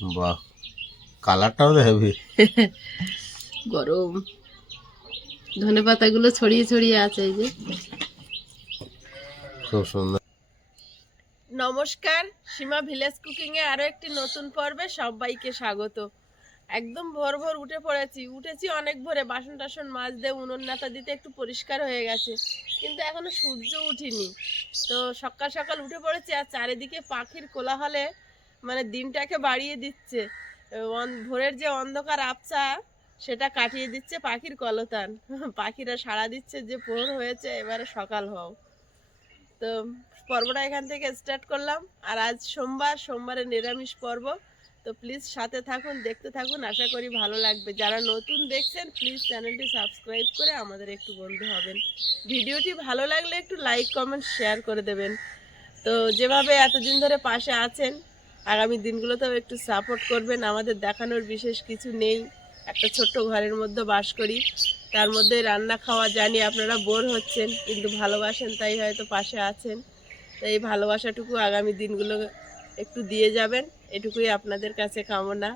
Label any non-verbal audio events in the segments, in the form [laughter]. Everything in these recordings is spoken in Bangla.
বাহ কালারটাও তো হেভি [laughs] গরম। ধনে পাতাগুলো ছড়িয়ে ছড়িয়ে আছে এই যে। খুব সুন্দর। নমস্কার সীমা ভিলেজ কুকিং এ আরও একটি নতুন পর্বে সবাইকে স্বাগত। একদম ভোর ভোর উঠে পড়েছি। উঠেছি অনেক ভোরে। বাসন টাসন মাছ দিয়ে উনুন নাতা দিতে একটু পরিষ্কার হয়ে গেছে। কিন্তু এখনও সূর্য উঠিনি। তো সকাল সকাল উঠে পড়েছি আর চারিদিকে পাখির কোলাহলে মানে দিনটাকে বাড়িয়ে দিচ্ছে। ভোরের যে অন্ধকার আবছা, সেটা কাটিয়ে দিচ্ছে পাখির কলতান। পাখিরা সাড়া দিচ্ছে যে ভোর হয়েছে, এবারে সকাল হও। তো পর্বটা এখান থেকে স্টার্ট করলাম। আর আজ সোমবার, সোমবারে নিরামিষ পর্ব। তো প্লিজ সাথে থাকুন, দেখতে থাকুন। আশা করি ভালো লাগবে। যারা নতুন দেখছেন প্লিজ চ্যানেলটি সাবস্ক্রাইব করে আমাদের একটু বন্ধু হবেন। ভিডিওটি ভালো লাগলে একটু লাইক কমেন্ট শেয়ার করে দেবেন। তো যেভাবে এতদিন ধরে পাশে আছেন আগামী দিনগুলোতেও একটু সাপোর্ট করবেন। আমাদের দেখানোর বিশেষ কিছু নেই। একটা ছোট্ট ঘরের মধ্যে বাস করি। তার মধ্যে রান্না খাওয়া জানি আপনারা বোর হচ্ছেন, কিন্তু ভালোবাসেন তাই হয়তো পাশে আছেন। তো এই ভালোবাসাটুকু আগামী দিনগুলো একটু দিয়ে যাবেন। এটুকুই আপনাদের কাছে কামনা।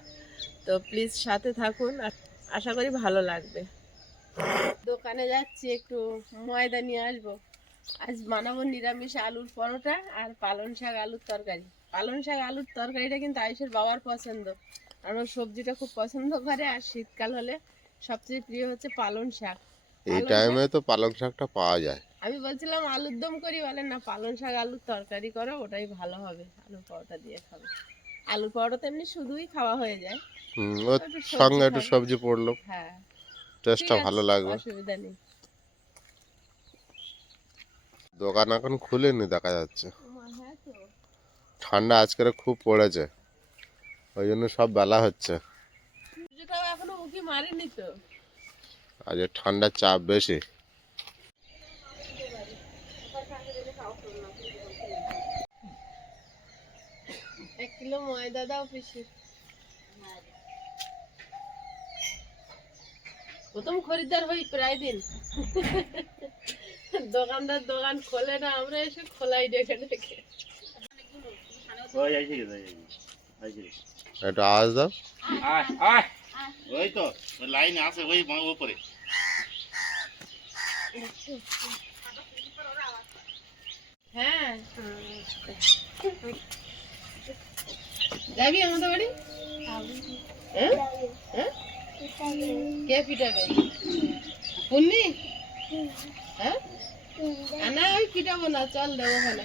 তো প্লিজ সাথে থাকুন। আর আশা করি ভালো লাগবে। দোকানে যাচ্ছি, একটু ময়দা নিয়ে আসব। আজ বানাবো নিরামিষ আলুর পরোটা আর পালং শাক আলুর তরকারি। পালং শাক আলুর তরকারিটা কিন্তু আয়ুষের বাবার পছন্দ। আর ওর সবজিটা খুব পছন্দ করে আর শীতকাল হলে সবচেয়ে প্রিয় হচ্ছে পালং শাক। এই টাইমে তো পালং শাকটা পাওয়া যায়। আমি বলছিলাম আলুর দম করি বলেন না পালং শাক আলুর তরকারি করো ওটাই ভালো হবে আলুর পরোটা দিয়ে খাবে। আলুর পরোটা তো এমনি শুধুই খাওয়া হয়ে যায়। হুম, ওর সঙ্গে একটু সবজি পড়ল। হ্যাঁ। টেস্টটা ভালো লাগবে অসুবিধা নেই। দোকান এখন খুলেনি দেখা যাচ্ছে। ঠান্ডা আজকের খুব পড়েছে। ওই জন্য সব বেলা হচ্ছে। সূর্যটাও এখনও উঁকি মারেনি তো? আজ ঠান্ডার চাপ বেশি। এক কিলো ময়দা দাও পিসি। প্রথম খরিদ্দার হই প্রায় দিন। দোকানদার দোকান খোলে না আমরা এসে খোলাই ডেকে ডেকে। একটু আওয়াজ দাও। ওই তো ওই লাইন আছে ওই উপরে। হ্যাঁ। যাবি আমাদের বাড়ি? হ্যাঁ? হ্যাঁ? কে পিটাবে? পুন্নি? হ্যাঁ? না আমি পিটাবো না চল দেবো ওখানে।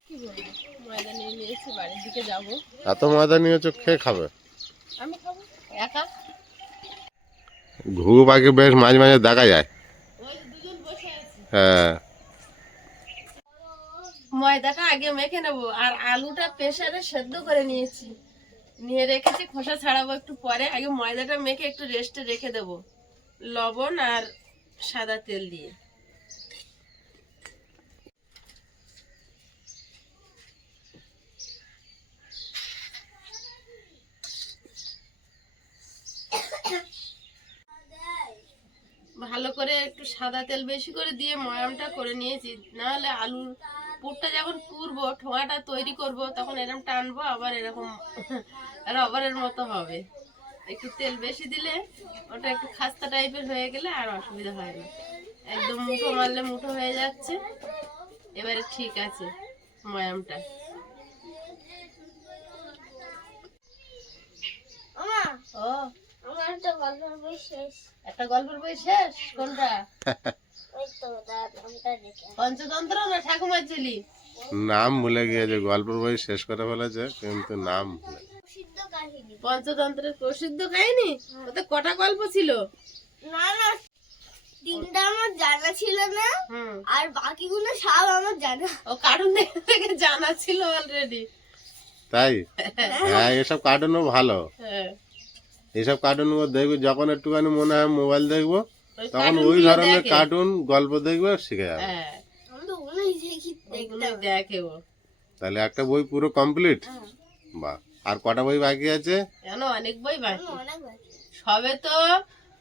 ময়দা নিয়ে নিয়েছি বাড়ির দিকে যাব। এত ময়দা নিয়েছো খেয়ে খাবে? আমি খাব। একা? ঘুঘু পাখি বেশ মাঝে মাঝে দেখা যায়। হ্যাঁ। ময়দাটা আগে মেখে নেব আর আলুটা প্রেসারে সেদ্ধ করে নিয়েছি। নিয়ে রেখেছি খোসা ছাড়াবো একটু পরে। আগে ময়দাটা মেখে একটু রেস্টে রেখে দেব। লবণ আর সাদা তেল দিয়ে। ভালো করে একটু সাদা তেল বেশি করে দিয়ে ময়ামটা করে নিয়েছি। নাহলে আলুর পুরটা যখন পুরবো ঠোঙাটা তৈরি করব তখন এরকম টানবো আবার এরকম [laughs] রবারের মতো হবে। একটু তেল বেশি দিলে ওটা একটু খাস্তা টাইপের হয়ে গেলে আর অসুবিধা হয় না। একদম মুঠো মারলে মুঠো হয়ে যাচ্ছে। এবারে ঠিক আছে ময়ামটা। ও আমার একটা গল্পের বই শেষ? একটা গল্পের বই শেষ কোনটা? তো পঞ্চতন্ত্র না ঠাকুমার ঝুলি? নাম ভুলে গিয়েছে গল্পের বই শেষ করে ফেলেছে কিন্তু নাম ভুলে প্রসিদ্ধ কাহিনী। পঞ্চতন্ত্রের প্রসিদ্ধ কাহিনী? ওতে কটা গল্প ছিল? না না তিনটা আমার জানা ছিল না আর বাকিগুলো সব আমার জানা। ও কার্টুন থেকে জানা ছিল অলরেডি তাই? হ্যাঁ এসব কার্টুনও ভালো। হ্যাঁ। এইসব কার্টুনগুলো দেখব যখন একটুখানি মনে হয় মোবাইল দেখব তখন ওই ধরনের কার্টুন গল্প দেখবে শিখে যাবে। হ্যাঁ। তাহলে একটা বই পুরো কমপ্লিট বা আর কটা বই বাকি আছে? কেন অনেক বই বাকি। বাকি। সবে তো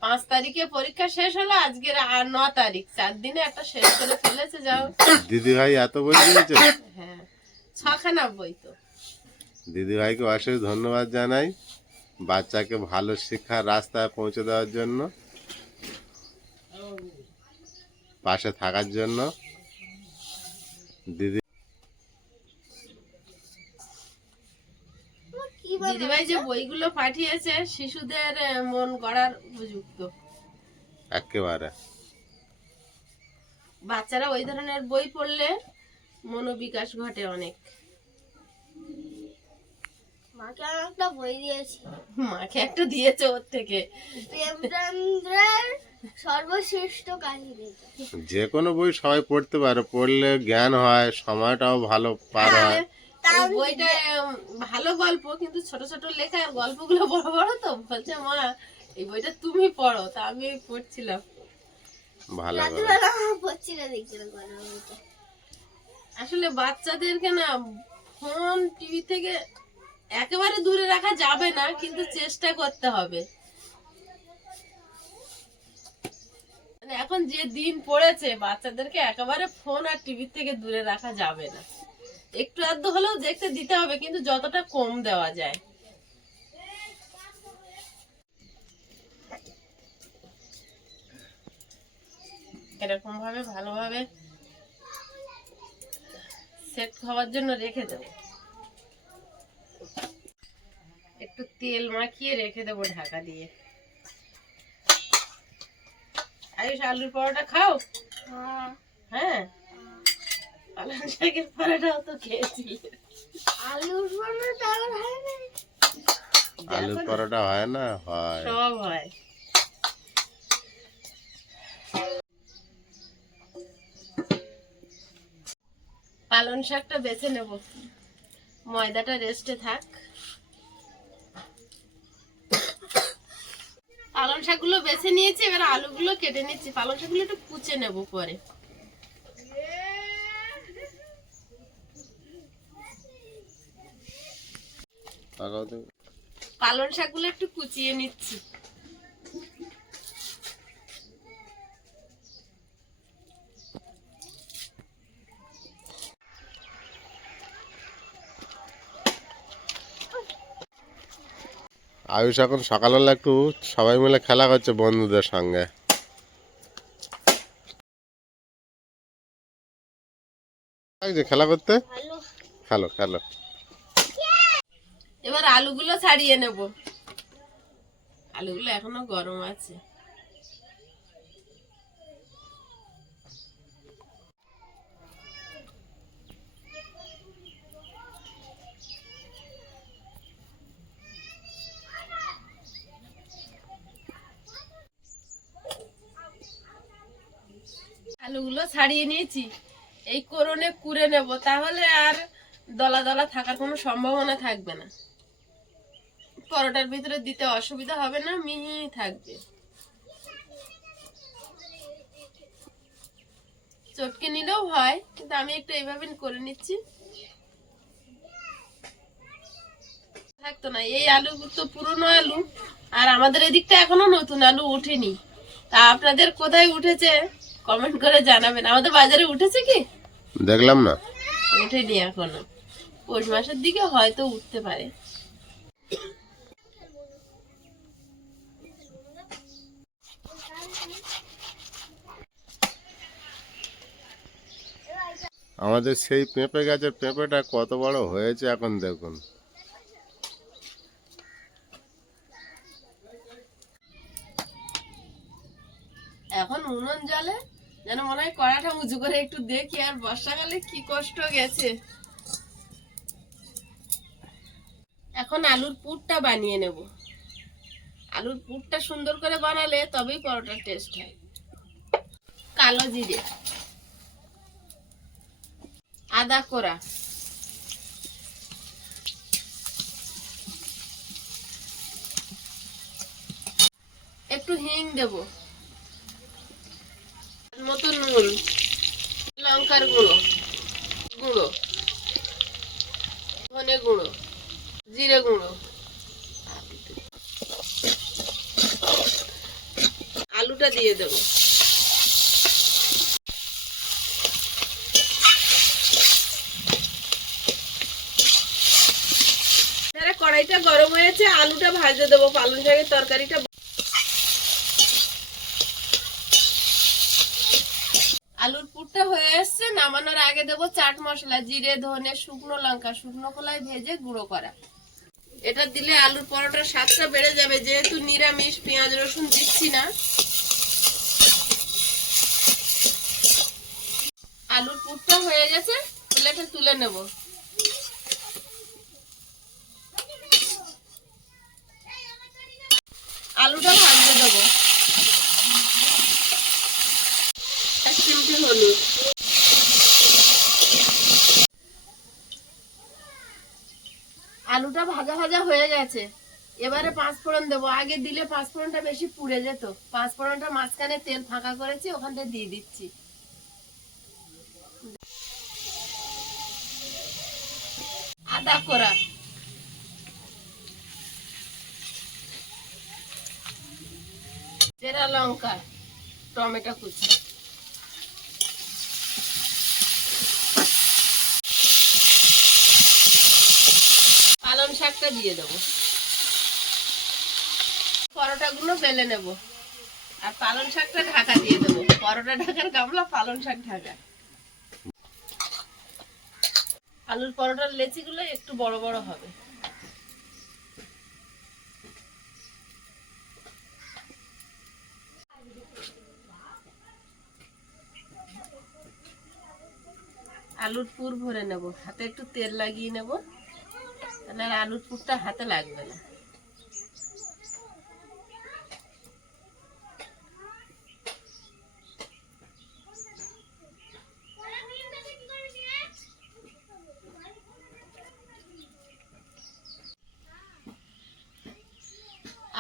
পাঁচ তারিখে পরীক্ষা শেষ হলো আজকের আর ন তারিখ। চার দিনে একটা শেষ করে ফেলেছে যাও। দিদি ভাই এত বই দিয়েছে? হ্যাঁ। ছখানা বই তো। দিদি ভাইকে অশেষ ধন্যবাদ জানাই। বাচ্চাকে ভালো শিক্ষার রাস্তায় পৌঁছে দেওয়ার জন্য পাশে থাকার জন্য। দিদি? দিদিভাই যে বইগুলো পাঠিয়েছে শিশুদের মন গড়ার উপযুক্ত। একেবারে। বাচ্চারা ওই ধরনের বই পড়লে মনোবিকাশ ঘটে অনেক। মাকে একটা বই দিয়েছি। মাকে একটা দিয়েছে ওর থেকে। প্রেমচন্দ্রের সর্বশ্রেষ্ঠ কাহিনী। যে কোনো বই সবাই পড়তে পারে পড়লে জ্ঞান হয় সময়টাও ভালো পার হয়। বইটা ভালো গল্প কিন্তু ছোট ছোট লেখা আর গল্পগুলো বড় বড় তো বলছে মা এই বইটা তুমি পড়ো। তা আমি পড়ছিলাম। ভালো করে রাত্রিবেলা আমার পড়ছিল দেখছিল গল্প বইটা আসলে বাচ্চাদেরকে না ফোন টিভি থেকে একেবারে দূরে রাখা যাবে না, কিন্তু চেষ্টা করতে হবে। মানে এখন যে দিন পড়েছে, বাচ্চাদেরকে একেবারে ফোন আর টিভি থেকে দূরে রাখা যাবে না। একটু আধটু হলেও দেখতে দিতে হবে, কিন্তু যতটা কম দেওয়া যায়। এরকম ভাবে ভালোভাবে সেট হওয়ার জন্য রেখে দেবো। একটু তেল মাখিয়ে রেখে দেবো ঢাকা দিয়ে। আয়ুষ আলুর পরোটা খাও? হ্যাঁ। হ্যাঁ? পালং শাকের পরোটাও তো খেয়েছি। আলুর পরোটা হয় না। আলুর পরোটা হয় না? হয়। সব হয়। পালং শাকটা বেছে নেব। ময়দাটা রেস্টে থাক। পালং শাকগুলো বেছে নিয়েছি এবার আলুগুলো কেটে নিচ্ছি। পালং শাকগুলো একটু কুচে নেব পরে। পালং শাকগুলো একটু কুচিয়ে নিচ্ছি। আয়ুষ এখন সকালবেলা একটু সবাই মিলে খেলা করছে বন্ধুদের সঙ্গে। লাগছে খেলা করতে? খেলো খেলো। এবার আলুগুলো ছাড়িয়ে নেব। আলুগুলো এখনও গরম আছে। আলুগুলো ছাড়িয়ে নিয়েছি। এই করনে কুড়ে নেব, তাহলে আর দলা দলা থাকার কোনো সম্ভাবনা থাকবে না। পরোটার ভিতরে দিতে অসুবিধা হবে না, মিহি থাকবে। চটকে নিলেও হয়, কিন্তু আমি একটু এইভাবে করে নিচ্ছি। থাকতো না, এই আলু তো পুরনো আলু, আর আমাদের এদিকটা এখনও নতুন আলু ওঠেনি। তা আপনাদের কোথায় উঠেছে? কমেন্ট করে জানাবেন। আমাদের বাজারে উঠেছে কি? দেখলাম না। ওঠেনি এখনও। পৌষ মাসের দিকে হয়তো উঠতে পারে। আমাদের সেই পেঁপে গাছের পেঁপেটা কত বড় হয়েছে এখন দেখুন। এখন উনুন জলে যেন মনে হয় কড়াটা উঁচু করে একটু দেখি আর বর্ষাকালে কি কষ্ট গেছে। এখন আলুর পুরটা বানিয়ে নেব। আলুর পুরটা সুন্দর করে বানালে তবেই পরোটার টেস্ট হয়। কালো জিরে, আদা কোরা একটু হিং দেব। মতো নুন, লঙ্কার গুঁড়ো গুঁড়ো, ধনে গুঁড়ো, জিরে গুঁড়ো। আলুটা দিয়ে দেবো। কড়াইটা গরম হয়েছে, আলুটা ভাজতে দেবো। পালং শাকের তরকারিটা আলুর পুরটা হয়ে এসছে নামানোর আগে দেবো চাট মশলা, জিরে, ধনে, শুকনো লঙ্কা। শুকনো কলায় ভেজে গুঁড়ো করা। এটা দিলে আলুর পরোটার স্বাদটা বেড়ে যাবে। যেহেতু নিরামিষ, পেঁয়াজ, রসুন দিচ্ছি না। আলুর পুরটা হয়ে গেছে, প্লেটে তুলে নেব। আলুটা ভাজতে দেবো। আলুটা ভাজা ভাজা হয়ে গেছে। এবারে পাঁচ ফোড়ন দেবো। আগে দিলে পাঁচ ফোড়নটা বেশি পুড়ে যেত। পাঁচ ফোড়নটা মাঝখানে তেল ফাঁকা করেছি ওখানটা দিয়ে দিচ্ছি। আদা করা। চেরা লঙ্কা, টমেটো কুচি পালং শাকটা দিয়ে দেবো। পরোটাগুলো বেলে নেব। আর পালং শাকটা ঢাকা দিয়ে দেবো। পরোটা ঢাকার গামলা পালং শাক ঢাকা। আলুর পরোটার লেচিগুলো একটু বড় বড় হবে। আলুর পুর ভরে নেব। হাতে একটু তেল লাগিয়ে নেব। তাহলে আলুর পুরটা হাতে লাগবে না।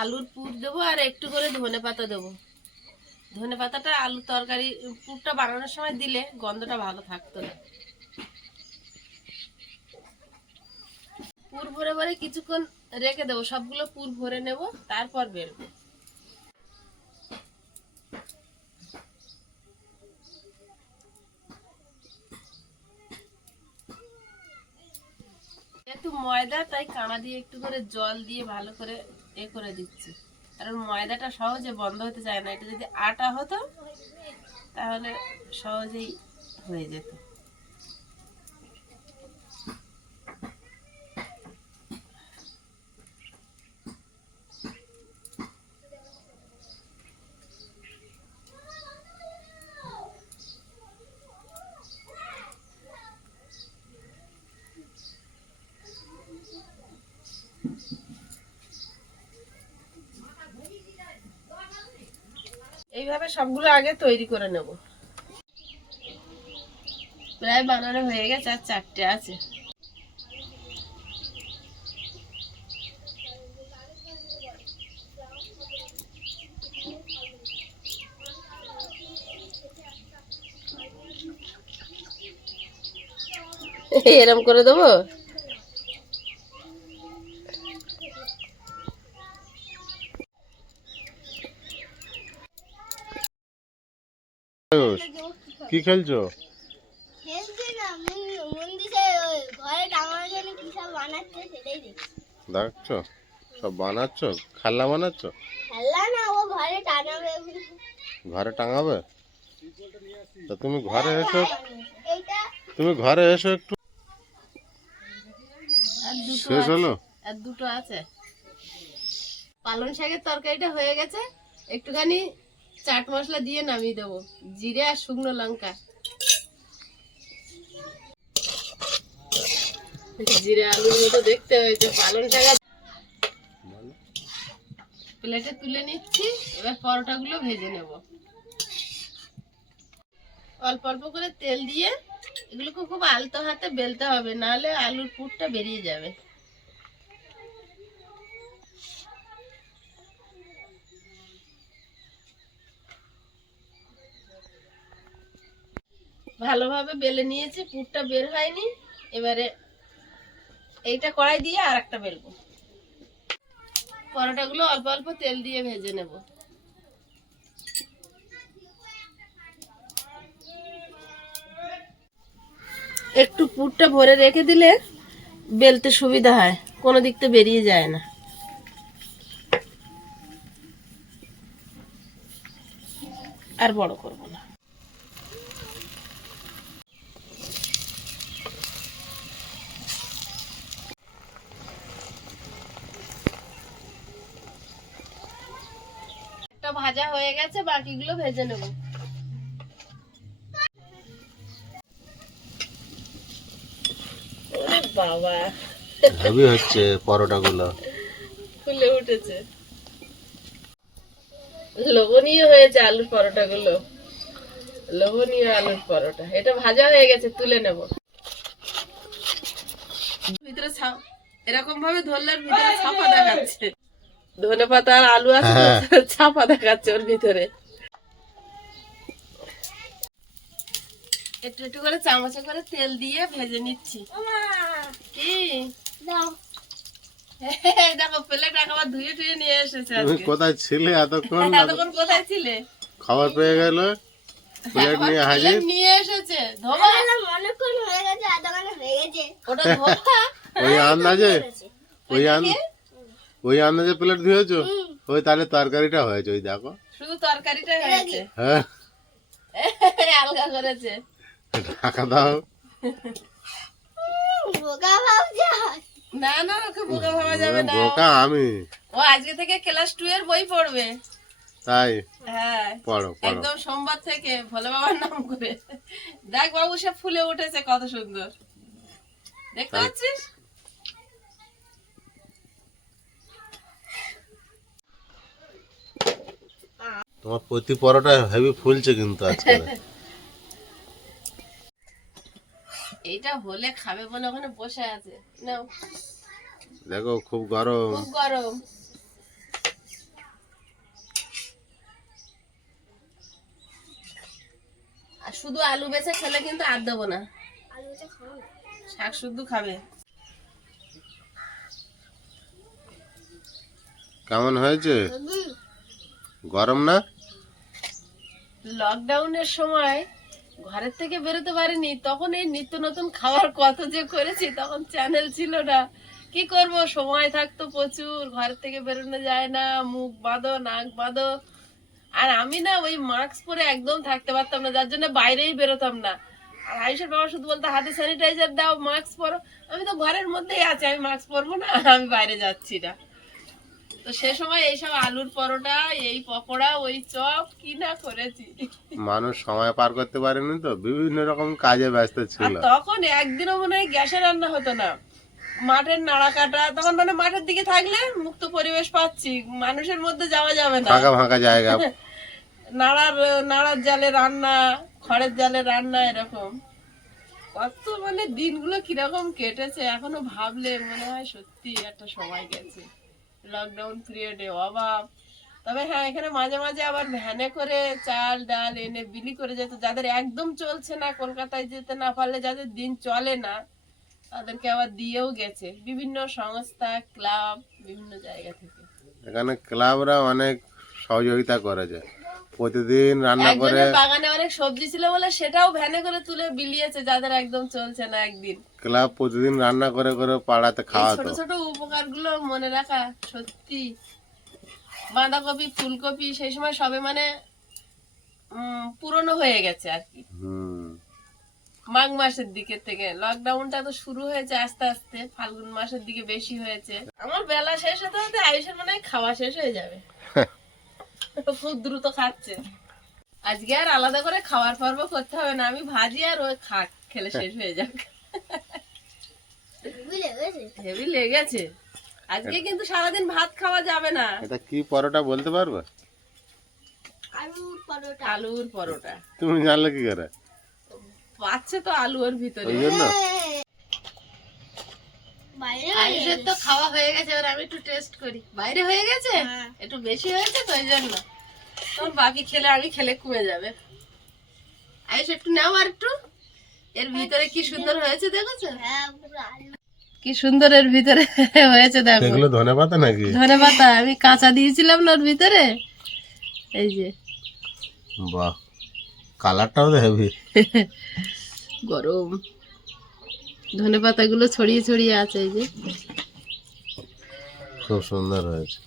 আলুর পুর দেবো আর একটু করে ধনে পাতা দেবো। ধনে পাতাটা আলু তরকারি, পুরটা বানানোর সময় দিলে গন্ধটা ভালো থাকতো না। ভরে ভরে কিছুক্ষণ রেখে দেবো, সবগুলো পুর ভরে নেব, তারপর বেরবো। একটু ময়দা, তাই কানা দিয়ে একটু করে জল দিয়ে ভালো করে এ করে দিচ্ছি। কারণ ময়দাটা সহজে বন্ধ হতে চায় না, এটা যদি আটা হতো, তাহলে সহজেই হয়ে যেত। এইভাবে সবগুলো আগে তৈরি করে নেব। প্রায় বানানো হয়ে গেছে আর চারটে আছে। [laughs] এরম করে দেবো কি খেলছো খেলছি না মন- মন্দিরে ওই ঘরে টাঙানোর জন্য কি সব বানাচ্ছে সেটাই দেখছি। দেখছ? সব বানাচ্ছো? খেলনা বানাচ্ছো? খেলনা না ও ঘরে টাঙাবে। বলে ঘরে টাঙাবে? তা তুমি ঘরে এসো। তুমি ঘরে এসো একটু। আর দুটো শেষ আছে। হলো? আর দুটো আছে। পালং শাকের তরকারিটা হয়ে গেছে। একটুখানি চাট মশলা দিয়ে নামিয়ে দেবো। জিরে আর শুকনো লঙ্কা। জিরে আলুর মতো দেখতে হয়েছে, পালং শাক। প্লেটে তুলে নিচ্ছি, এবার পরোটাগুলো ভেজে নেব। অল্প অল্প করে তেল দিয়ে এগুলোকে খুব আলতো হাতে বেলতে হবে, নাহলে আলুর পুরটা বেরিয়ে যাবে। ভালোভাবে বেলে নিয়েছি, পুরটা বের হয়নি। এবারে এইটা কড়াই দিয়ে আর একটা বেলবো। পরোটাগুলো অল্প অল্প তেল দিয়ে ভেজে নেব। একটু পুরটা ভরে রেখে দিলে বেলতে সুবিধা হয়, কোনো দিক বেরিয়ে যায় না। আর বড় করব না একটা ভাজা হয়ে গেছে বাকিগুলো ভেজে নেব। বাবা। হেভি হচ্ছে পরোটাগুলো। ফুলে উঠেছে। লোভনীয় হয়েছে আলুর পরোটা গুলো লোভনীয় আলুর পরোটা। এটা ভাজা হয়ে গেছে তুলে নেব। ভিতরে এরকম ভাবে ধরলে ভিতরে ছাপা দেখাচ্ছে। ধনে পাতা আর আলু আছে হ্যাঁ। দেখাচ্ছে ওর ভিতরে। একটু একটু করে চামচে করে তেল দিয়ে ভেজে নিচ্ছি। কি? দেখো প্লেট একেবারে ধুয়ে টুয়ে নিয়ে এসেছে কোথায় ছিলে এতক্ষণ? [laughs] এতক্ষণ কোথায় ছিলে? খাবার পেয়ে গেল প্লেট নিয়ে হাজির। নিয়ে এসেছে। ধোবা। আমার হয়ে গেছে আর দোকানে হয়ে গেছে। ওটা ধোবা ওই আন্দাজে? ওই আন ওই আন্দাজে প্লেট ধুয়েছো? ওই তাহলে তরকারিটা হয়েছে ওই দেখো। শুধু তরকারিটা হয়েছে? হ্যাঁ। [laughs] আলগা করেছে। ঢাকা দাও। বোকা ভাবছে? না না ওকে বোকা ভাবা যাবে না। বোকা আমি। ও আজকে থেকে ক্লাস টু এর বই পড়বে। তাই? হ্যাঁ। পড়ো পড়ো। একদম সোমবার থেকে ভোলে বাবার নাম করে। দেখ বাবু সে ফুলে উঠেছে কত সুন্দর। দেখতে পাচ্ছিস? তোমার প্রতি পরোটা হেভি ফুলছে কিন্তু আজকে। এইটা হলে খাবে বলে ওখানে বসে আছে। নাও। দেখো খুব গরম। খুব গরম। আর শুধু আলু বেছে খেলে কিন্তু আর দেবো না। শাক শুদ্ধ খাবে। কেমন হয়েছে? গরম না? লকডাউনের সময় ঘরের থেকে বেরোতে পারিনি, তখন এই নিত্য নতুন খাবার কত যে করেছি, তখন চ্যানেল ছিল না। কি করব? সময় থাকতো প্রচুর ঘর থেকে বেরোনো যায় না, মুখ বাঁধো, নাক বাঁধো। আর আমি না ওই মাস্ক পরে একদম থাকতে পারতাম না, যার জন্য বাইরেই বেরোতাম না। আর আয়ুষের বাবা শুধু বলতো, হাতে স্যানিটাইজার দাও মাস্ক পরো। আমি তো ঘরের মধ্যেই আছি, আমি মাস্ক পরবো না আমি বাইরে যাচ্ছি না। তো সে সময় এইসব আলুর পরোটা এই পকোড়া ওই চপ কি না করেছি? মানুষ সময় পার করতে পারেনি তো বিভিন্ন রকম কাজে ব্যস্ত ছিল। তখন একদিনও মনে হয় গ্যাসে রান্না হতো না। মাঠের নাড়া কাটা তখন মানে মাঠের দিকে থাকলে মুক্ত পরিবেশ পাচ্ছি মানুষের মধ্যে যাওয়া যাবে না। ফাঁকা ফাঁকা জায়গা। [laughs] নাড়ার নাড়ার জালে রান্না খড়ের জালে রান্না এরকম। কত মানে দিনগুলো কীরকম কেটেছে এখনও ভাবলে মনে হয় সত্যি একটা সময় গেছে। লকডাউন পিরিয়ডে অভাব। তবে হ্যাঁ এখানে মাঝে মাঝে আবার ভ্যানে করে চাল, ডাল এনে বিলি করে যেত। যাদের একদম চলছে না, কলকাতায় যেতে না পারলে, যাদের দিন চলে না, তাদেরকে আবার দিয়েও গেছে। বিভিন্ন সংস্থা, ক্লাব, বিভিন্ন জায়গা থেকে। এখানে ক্লাবরা অনেক সহযোগিতা করেছে। প্রতিদিন রান্না করে বাগানে অনেক সবজি ছিল বলে সেটাও ভ্যানে করে তুলে বিলিয়েছে যাদের একদম চলছে না একদিন। ক্লাব প্রতিদিন রান্না করে করে পাড়াতে এই ছোট ছোট উপকারগুলো মনে রাখা সত্যি। বাঁধাকপি ফুলকপি সেই সময় সবে মানে পুরনো হয়ে গেছে আর কি। মাঘ মাসের দিকে থেকে। লকডাউনটা তো শুরু হয়েছে আস্তে আস্তে ফাল্গুন মাসের দিকে বেশি হয়েছে। আমার বেলা শেষ হতে হতে আয়ুষের মনে খাওয়া শেষ হয়ে যাবে। [laughs] খুব দ্রুত খাচ্ছে। আজকে আর আলাদা করে খাওয়ার পর্ব করতে হবে না আমি ভাজি আর ওই খাক খেলে শেষ হয়ে যাক। হেভি লেগেছে? আজকে কিন্তু সারাদিন ভাত খাওয়া যাবে না। এটা কি পরোটা বলতে পারবে? আলু পরোটা। আলুর পরোটা। তুমি জানলে কি করে? পাচ্ছে তো আলু ওর ভিতরে। আয়ুষের তো খাওয়া হয়ে গেছে এবার আমি একটু টেস্ট করি। বাইরে হয়ে গেছে? হ্যাঁ। একটু বেশি হয়েছে তো ওই জন্য তখন বাকি খেলে আমি খেলে কমে যাবে। আয়ুষ একটু নাও আর একটু। এর ভিতরে কি সুন্দর হয়েছে দেখেছ? হ্যাঁ কি সুন্দর এর ভিতরে হয়েছে দেখো। এগুলো ধনে পাতা নাকি? ধনে পাতা আমি কাঁচা দিয়েছিলাম না ওর ভিতরে? এই যে। বাহ। কালারটাও তো হেভি গরম। ধনে পাতাগুলো ছড়িয়ে ছড়িয়ে আছে এই যে। খুব সুন্দর হয়েছে।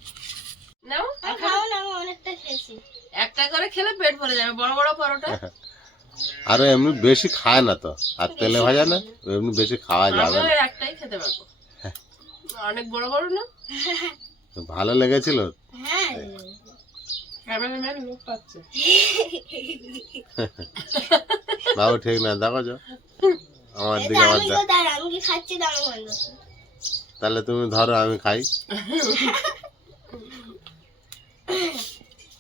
নাও খাও। না অনেকটা খেয়েছি। একটা করে খেলে পেট ভরে যাবে বড় বড় পরোটা। [laughs] আর এমনি বেশি খায় না তো আর তেলে ভাজা না এমনি বেশি খাওয়া যাবে না। একটাই খেতে পারব। অনেক বড় বড় না? [laughs] ভালো লেগেছিল? হ্যাঁ। ক্যামেরাম্যান লোক পাচ্ছে। [laughs] বাবু ঠিক না দেখো যো আমার দিকে আমার আমি দা- তো তার আমি কি খাচ্ছি আমার তাহলে তুমি ধরো আমি খাই।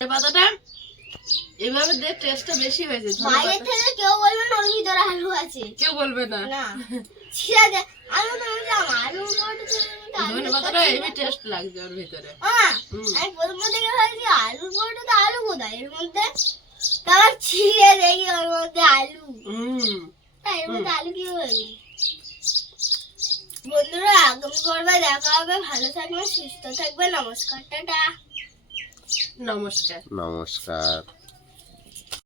পাতাটা এভাবে দেখ টেস্টটা বেশি হয়েছে বাইরে থেকে কেউ বলবে না ওর ভিতরে আলু আছে। কেউ বলবে না। না। ঠিক আছে আমি তো বললাম আলু বলতে তো আলু ধনে পাতাটা হেভি টেস্ট লাগছে ওর ভিতরে। আমি প্রথম থেকে ভাবছি আলুর পরোটা তো আলু কোথায়? এর মধ্যে তারপর ছিঁড়ে দেখি ওর মধ্যে আলু। হুম। তাই আলু কি হয়ে বন্ধুরা আগামী পর্বে দেখা হবে। ভালো থাকবেন সুস্থ থাকবেন নমস্কার টাটা। নমস্কার। নমস্কার।